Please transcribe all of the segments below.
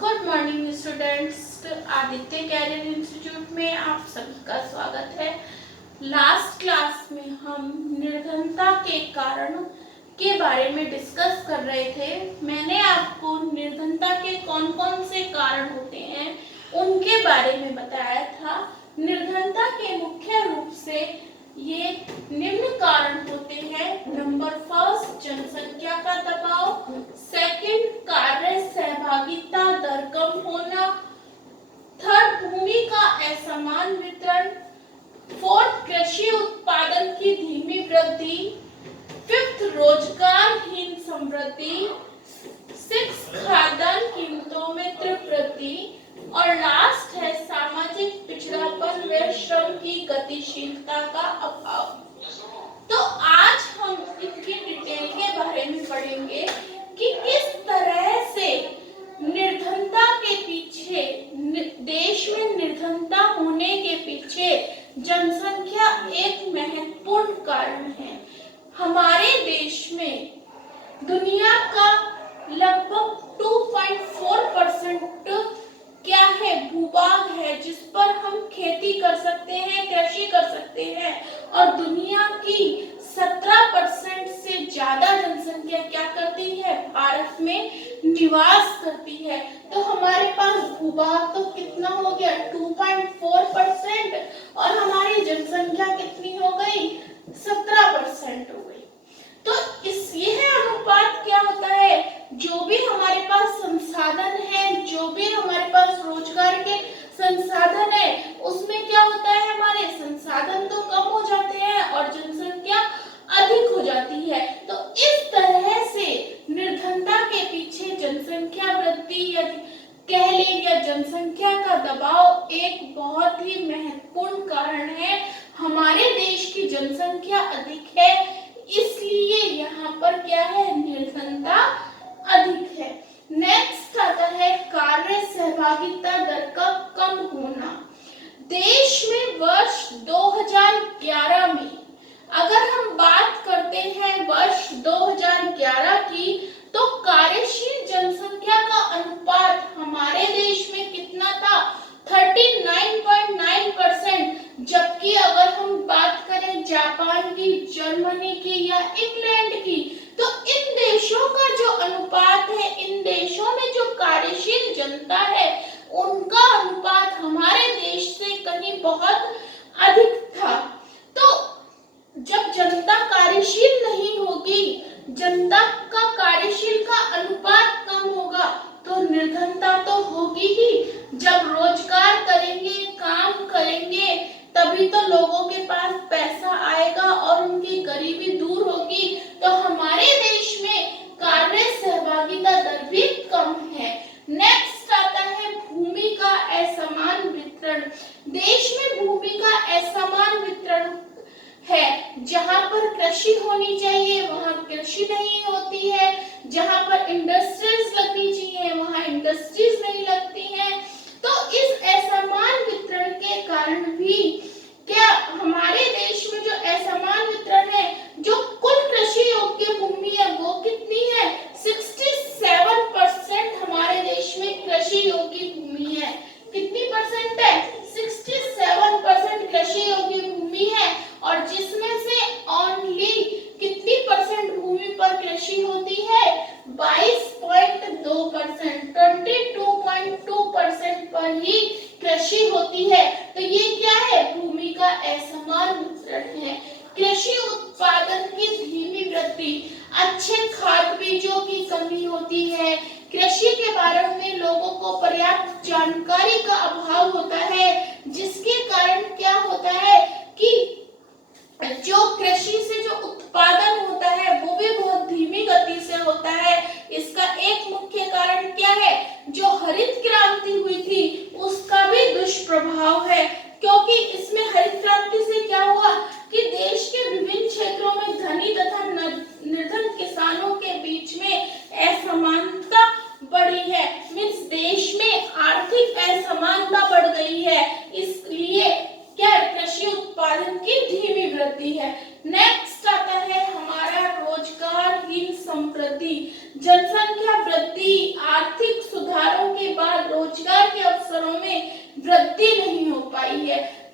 Good morning students. Aditya career institute में आप सभी का स्वागत है। लास्ट क्लास में हम निर्धनता के कारण के बारे में डिस्कस कर रहे थे। मैंने आपको निर्धनता के कौन कौन से कारण होते हैं उनके बारे में बताया था। निर्धनता के मुख्य रूप से ये निम्न कारण होते हैं। नंबर फर्स्ट, जनसंख्या का दबाव। सेकंड, कार्य सहभागिता दर कम होना। थर्ड, भूमि का असमान वितरण। फोर्थ, कृषि उत्पादन की धीमी वृद्धि। फिफ्थ, रोजगारहीन समृद्धि। सिक्स, खाद्यान्न कीमतों में तीव्र वृद्धि। और लास्ट है सामाजिक पिछड़ापन व श्रम की गतिशीलता का अभाव। तो आज हम इनकी डिटेल के बारे में पढ़ेंगे कि किस तरह से निर्धनता के पीछे, देश में निर्धनता होने के पीछे जनसंख्या एक महत्वपूर्ण कारण है। हमारे देश में दुनिया का लगभग 2.4% क्या है, भूभाग है जिस पर हम खेती कर सकते हैं, कृषि कर सकते हैं। और दुनिया की 17% से ज्यादा जनसंख्या क्या करती है, भारत में निवास करती है। तो हमारे पास भूभाग तो कितना हो गया, 2.4%, और हमारी जनसंख्या कितनी हो गई, 17% हो गई। तो यह अनुपात क्या होता है, जो भी हमारे पास संसाधन है, जो भी हमारे पास रोजगार के संसाधन है, उसमें क्या होता है, हमारे संसाधन तो कम हो जाते हैं और जनसंख्या अधिक हो जाती है। तो इस तरह से निर्धनता के पीछे जनसंख्या वृद्धि या कह लें या जनसंख्या का दबाव एक बहुत ही महत्वपूर्ण कारण है। हमारे देश की जनसंख्या अधिक है, इसलिए यहाँ पर क्या है, निर्धनता अधिक है। नेक्स्ट आता है कार्य सहभागिता दर का कम होना। देश में वर्ष 2011 में अगर हम बात करते हैं वर्ष 2011 की, तो कार्यशील जनसंख्या का अनुपात हमारे देश में कितना था, 39.9%। जबकि अगर हम बात करें जापान की, जर्मनी की या इंग्लैंड की, तो इन देशों का जो अनुपात है, इन देशों में जो कार्यशील जनता है, उनका अनुपात हमारे देश से कहीं बहुत अधिक था। तो जब जनता कार्यशील नहीं होगी, जनता का कार्यशील का अनुपात कम होगा, तो निर्धनता तो होगी ही। जब रोजगार करेंगे, काम करेंगे, तभी तो लोगों के पास पैसा आएगा और उनकी गरीबी दूर होगी। तो हमारे देश में कार्य सहभागिता दर भी कम है। नेक्स्ट आता है भूमि का असमान वितरण। देश में भूमि का असमान वितरण है। जहां पर कृषि होनी चाहिए वहां कृषि नहीं होती है, जहां पर इंडस्ट्रीज लगनी चाहिए वहां इंडस्ट्रीज नहीं लगती हैं। तो इस असमान वितरण के कारण भी क्या हमारे देश में जो असमान वितरण है, जो कुल कृषि योग्य भूमि है वो कितनी है, 67% हमारे देश में कृषि योग्य भूमि है। कितनी परसेंट है, 67% कृषि योग्य भूमि है। और जिसमें से ओनली कितनी परसेंट भूमि पर कृषि होती है, 22.2%, 22.2% पर ही कृषि होती है। तो ये क्या है, भूमि का असमान वितरण है। कृषि उत्पादन की धीमी वृद्धि, अच्छे खाद बीजों की कमी होती है, कृषि के बारे में लोगों को पर्याप्त जानकारी का अभाव होता है, जिसके कारण क्या होता है कि जो कृषि से जो उत्पादन होता है वो भी बहुत धीमी गति से होता है। इसका एक मुख्य कारण क्या है, जो हरित क्रांति हुई थी उसका भी दुष्प्रभाव है। क्योंकि इसमें हरित क्रांति से क्या हुआ कि देश के विभिन्न क्षेत्रों में धनी तथा निर्धन किसानों के बीच में असमानता बढ़ी है। मींस देश में आर्थिक असमानता बढ़ गई है, इसलिए क्या कृषि उत्पादन की धीमी वृद्धि है। नेक्स्ट आता है हमारा रोजगारहीन समृद्धि। जनसंख्या वृद्धि, आर्थिक सुधारों के बाद रही है।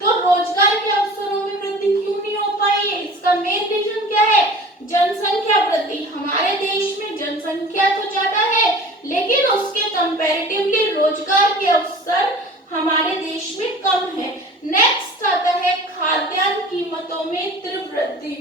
तो रोजगार के अवसरों में वृद्धि क्यों नहीं हो पाई है? इसका मेन रीजन क्या है? जनसंख्या वृद्धि। हमारे देश में जनसंख्या तो ज्यादा है, लेकिन उसके कंपैरेटिवली रोजगार के अवसर हमारे देश में कम है। नेक्स्ट आता है खाद्यान्न कीमतों में तीव्र वृद्धि।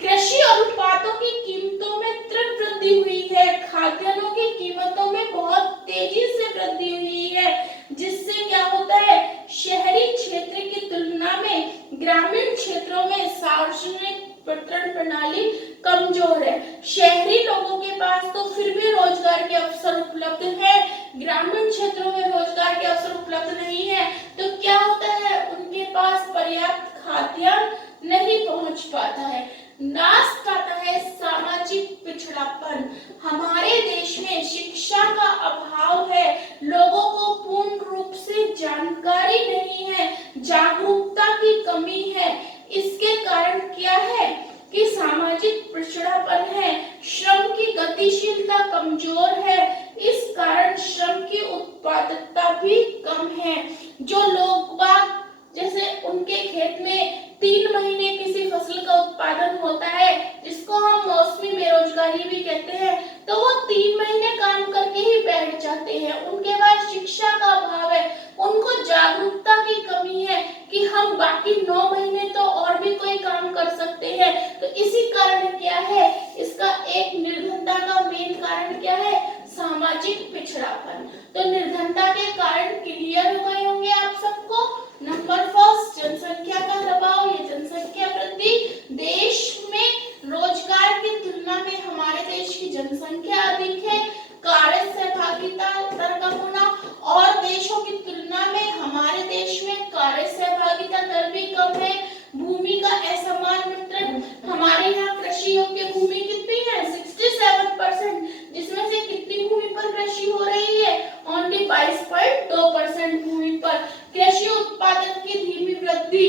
कृषि और उत्पादों की कीमतों में तीव्र वृद्धि हुई है। खाद्यान्नों की कीमतों में बहुत तेजी से वृद्धि हुई है, जिससे क्या होता है, शहरी क्षेत्र की तुलना में ग्रामीण क्षेत्रों में सार्वजनिक वितरण प्रणाली कमजोर है। शहरी लोगों के पास तो फिर भी रोजगार के अवसर उपलब्ध है, ग्रामीण क्षेत्रों में रोजगार के अवसर उपलब्ध नहीं है। तो क्या होता है, उनके पास पर्याप्त खाद्यान्न नहीं पहुंच पाता है। लास्ट आता है सामाजिक पिछड़ापन। हमारे देश में शिक्षा का अभाव है, लोगों को पूर्ण रूप से जानकारी नहीं है, जागरूकता की कमी है। इसके कारण क्या है कि सामाजिक पिछड़ापन है, श्रम की गतिशीलता कमजोर है, इस कारण श्रम की उत्पादकता भी कम है। जो लोग बाग जैसे उनके खेत में 3 महीने किसी फसल का उत्पादन होता है, जिसको हम मौसमी बेरोजगारी भी कहते हैं, तो वो 3 महीने काम करके ही बैठ जाते हैं। उनके पास शिक्षा का अभाव है, उनको जागरूकता की कमी है कि हम बाकी 9 महीने तो और भी कोई काम कर सकते हैं। तो इसी कारण क्या है, इसका एक निर्धनता का मेन कारण क्या है, सामाजिक पिछड़ापन। तो निर्धनता के कारण क्लियर हो गए होंगे आप सबको। नंबर फर्स्ट, जनसंख्या का दबाव या जनसंख्या वृद्धि। देश में रोजगार की तुलना में हमारे देश की जनसंख्या अधिक है, कार्य सहभागिता दर कम होना, और देशों की तुलना में हमारे देश में कार्य सहभागिता दर भी कम है। भूमि का असमान वितरण। हमारे यहाँ कृषि योग्य भूमि कितनी है, 67%, जिसमें से कितनी भूमि पर कृषि हो रही है, ओनली 22.2% भूमि पर। कृषि उत्पादन की धीमी वृद्धि,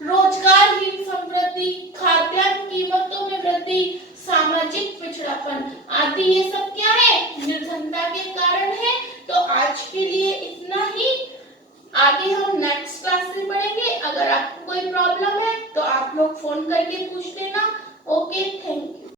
रोजगारहीन समृद्धि, खाद्यान्न कीमतों में वृद्धि, सामाजिक पिछड़ापन आदि, ये सब क्या है, निर्धनता के कारण है। तो आज के लिए